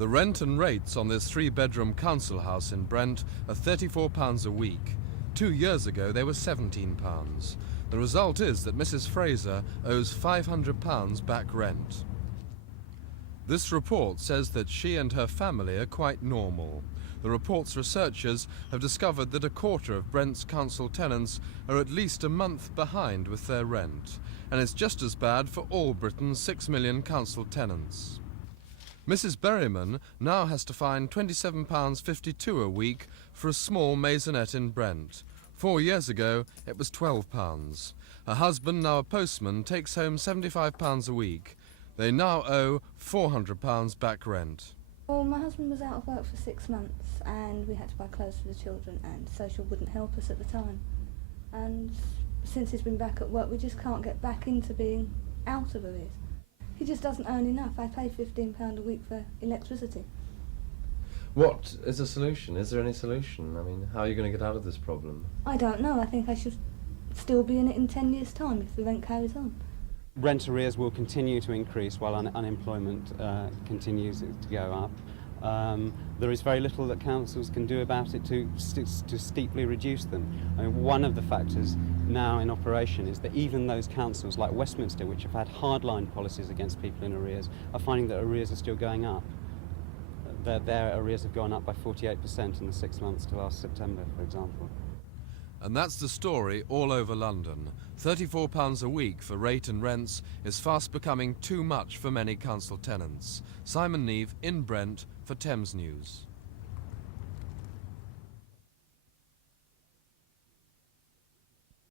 The rent and rates on this three-bedroom council house in Brent are £34 a week. 2 years ago they were £17. The result is that Mrs. Fraser owes £500 back rent. This report says that she and her family are quite normal. The report's researchers have discovered that a quarter of Brent's council tenants are at least a month behind with their rent, and it's just as bad for all Britain's 6 million council tenants. Mrs. Berryman now has to find £27.52 a week for a small maisonette in Brent. 4 years ago it was £12. Her husband, now a postman, takes home £75 a week. They now owe £400 back rent. Well, my husband was out of work for 6 months and we had to buy clothes for the children, and social wouldn't help us at the time. And since he's been back at work, we just can't get back into being out of arrears. He just doesn't earn enough. I pay £15 a week for electricity. What is the solution? Is there any solution? I mean, how are you going to get out of this problem? I don't know. I think I should still be in it in 10 years' time if the rent carries on. Rent arrears will continue to increase while unemployment continues to go up. There is very little that councils can do about it to steeply reduce them. I mean, one of the factors now in operation is that even those councils like Westminster, which have had hardline policies against people in arrears, are finding that arrears are still going up. Their arrears have gone up by 48% in the 6 months to last September, for example. And that's the story all over London. £34 a week for rate and rents is fast becoming too much for many council tenants. Simon Neve in Brent for Thames News.